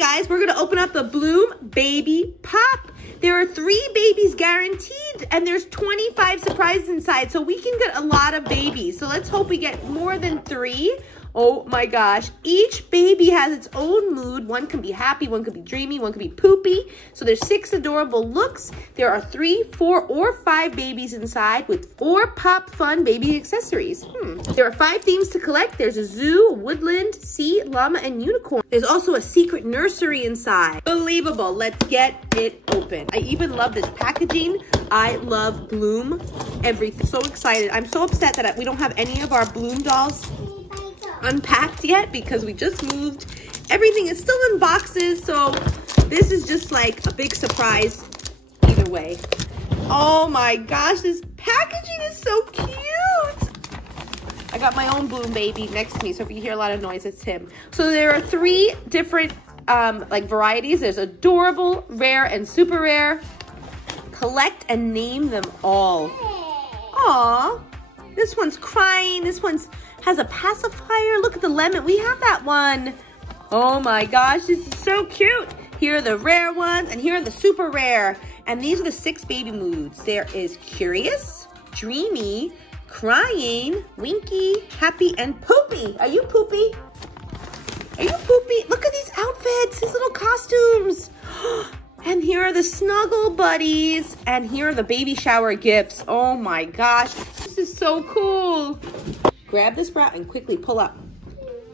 guys, we're gonna open up the Blume Baby Pop. There are 3 babies guaranteed, and there's 25 surprises inside, so we can get a lot of babies. So let's hope we get more than 3. Oh my gosh. Each baby has its own mood. One can be happy, one can be dreamy, one can be poopy. So there's 6 adorable looks. There are 3, 4, or 5 babies inside with 4 pop fun baby accessories. There are 5 themes to collect. There's a zoo, woodland, sea, llama, and unicorn. There's also a secret nursery inside. Believable. Let's get it open. I even love this packaging. I love Blume. Everything. So excited. I'm so upset that we don't have any of our Blume dolls unpacked yet because we just moved. Everything is still in boxes, so this is just like a big surprise either way. Oh my gosh, this packaging is so cute. I got my own Blume baby next to me, so if you hear a lot of noise, it's him. So there are 3 different like varieties. There's adorable, rare, and super rare. Collect and name them all. Aww. This one's crying. This one's has a pacifier. Look at the lemon. We have that one. Oh my gosh, this is so cute. Here are the rare ones, and here are the super rare. And these are the 6 baby moods. There is curious, dreamy, crying, winky, happy, and poopy. Are you poopy? Are you poopy? Look at these outfits, these little costumes. And here are the snuggle buddies. And here are the baby shower gifts. Oh my gosh, this is so cool. Grab this bra and quickly pull up.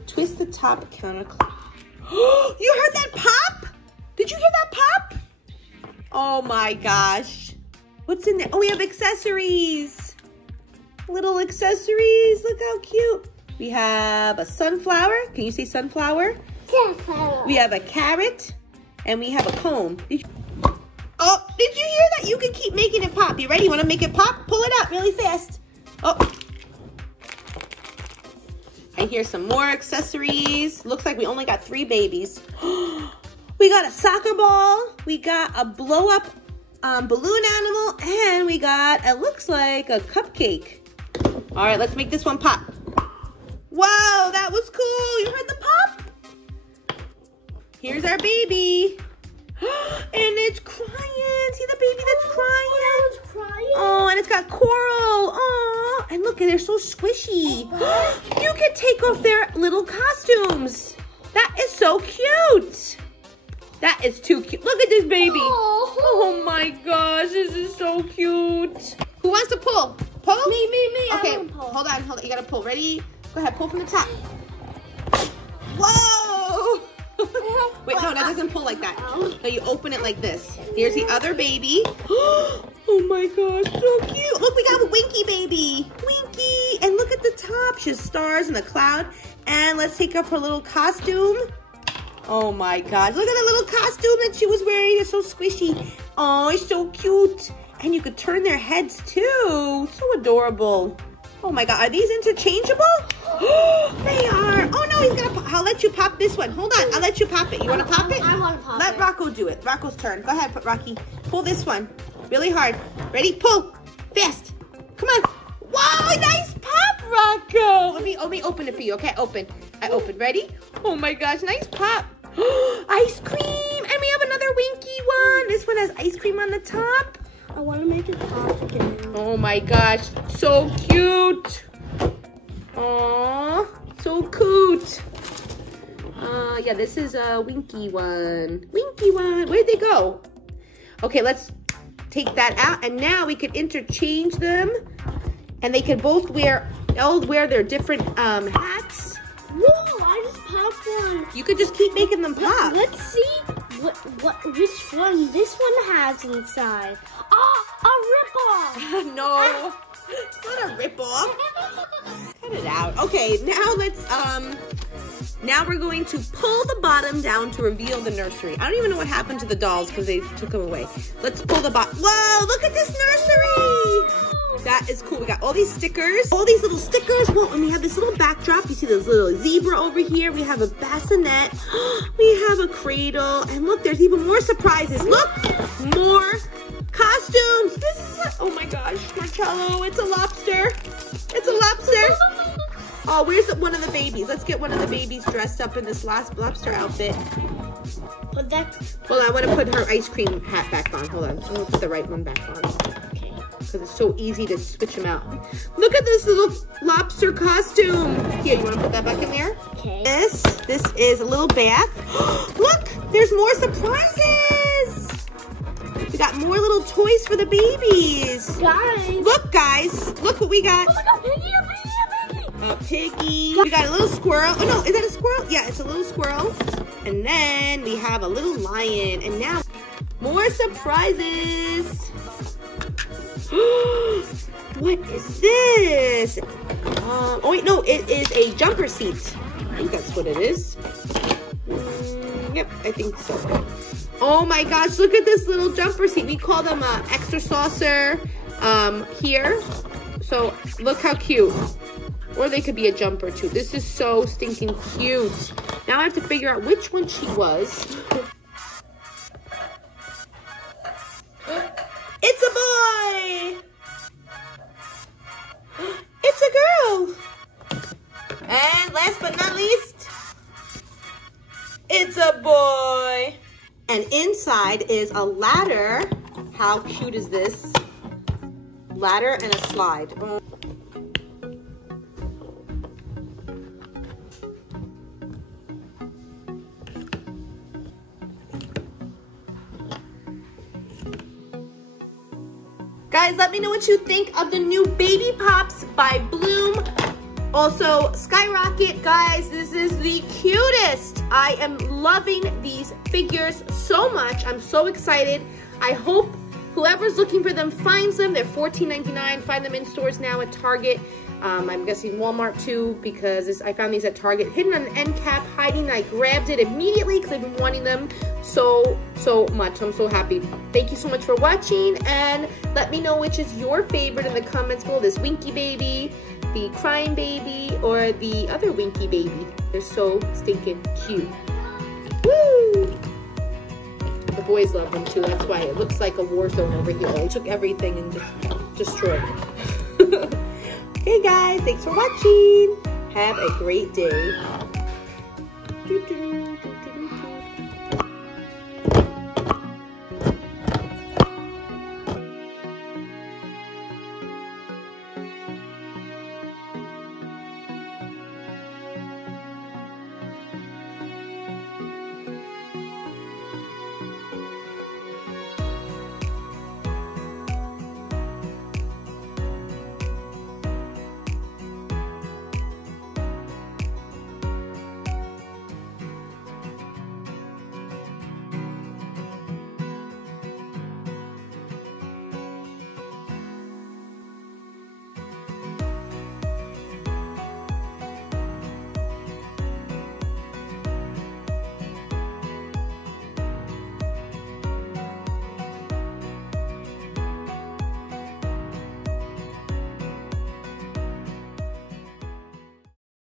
Twist the top counterclosure. You heard that pop? Did you hear that pop? Oh my gosh. What's in there? Oh, we have accessories. Little accessories. Look how cute. We have a sunflower. Can you say sunflower? Sunflower. We have a carrot. And we have a comb. Oh, did you hear that? You can keep making it pop. You ready? You want to make it pop? Pull it out really fast. Oh. I hear some more accessories. Looks like we only got 3 babies. We got a soccer ball. We got a blow-up balloon animal. And we got, it looks like a cupcake. All right, let's make this one pop. Wow, that was cool. You heard the pop? Here's our baby. And it's crying. See the baby that's crying? It's crying. Oh, and it's got coral. Oh, and look, they're so squishy. You can take off their little costumes. That is so cute. That is too cute. Look at this baby. Oh my gosh, this is so cute. Who wants to pull? Pull? Me. Okay, hold on. You gotta pull. Ready? Go ahead, pull from the top. Whoa! Wait, no, that doesn't pull like that. No, you open it like this. Here's the other baby. Oh my gosh, so cute. Look, we got a Winky baby. Winky. And look at the top. She has stars and a cloud. And let's take off her little costume. Oh my gosh. Look at the little costume that she was wearing. It's so squishy. Oh, it's so cute. And you could turn their heads too. So adorable. Oh my God, are these interchangeable? They are. Oh no, he's gonna, I'll let you pop this one. Hold on, I'll let you pop it. You wanna pop it? I wanna pop it. Let Rocco do it. Rocco's turn. Go ahead, Rocky. Pull this one. Really hard. Ready? Pull. Fast. Come on. Wow, nice pop, Rocco. Let me open it for you, okay? I open. Ready? Oh my gosh, nice pop. Ice cream. And we have another Winky one. This one has ice cream on the top. I want to make it pop again. Oh my gosh, so cute. Aww, so cute. Yeah, this is a Winky one. Winky one, where'd they go? Okay, let's take that out, and now we can interchange them, and they can both wear their different hats. Whoa, I just popped one. You could just keep making them pop. Let's see which one this one has inside. Ah, a rip-off. No, it's not a rip-off. Cut it out. Okay, now let's, now we're going to pull the bottom down to reveal the nursery. I don't even know what happened to the dolls because they took them away. Let's pull the bottom. Whoa, look at this nursery. That is cool. We got all these stickers, all these little stickers. Whoa, and we have this little backdrop. You see this little zebra over here. We have a bassinet. We have a cradle. And look, there's even more surprises. Look, more costumes. This is, oh my gosh, Marcello, it's a lobster. It's a lobster. Oh, where's one of the babies? Let's get one of the babies dressed up in this last lobster outfit. Put that. Hold on, I want to put her ice cream hat back on. Hold on, I'm gonna put the right one back on. Okay. Because it's so easy to switch them out. Look at this little lobster costume. Here, you want to put that back in there? Okay. This is a little bath. Look, there's more surprises. We got more little toys for the babies. Guys. Look, guys, look what we got. Oh my God, piggy, a piggy, a piggy. A piggy. We got a little squirrel. Oh no, is that a squirrel? Yeah, it's a little squirrel. And then we have a little lion. And now more surprises. What is this? Oh wait, no, it is a jumper seat. I think that's what it is. Yep, I think so. Oh my gosh, look at this little jumper seat. We call them extra saucer here. So look how cute. Or they could be a jumper too. This is so stinking cute. Now I have to figure out which one she was. It's a boy! It's a girl! And last but not least, it's a boy! And inside is a ladder. How cute is this? Ladder and a slide. Oh. Guys, let me know what you think of the new Baby Pops by Blume. Also, Skyrocket, guys, this is the cutest. I am loving these figures so much. I'm so excited. I hope whoever's looking for them finds them. They're $14.99. Find them in stores now at Target. I'm guessing Walmart too, because I found these at Target. Hidden on an end cap, hiding. I grabbed it immediately because I've been wanting them so much. I'm so happy. Thank you so much for watching, and let me know which is your favorite in the comments below. This Winky Baby, the Crying Baby, or the other Winky Baby. They're so stinking cute. Woo! The boys love them too. That's why it looks like a war zone over here. They took everything and just destroyed it. Okay guys, thanks for watching. Have a great day.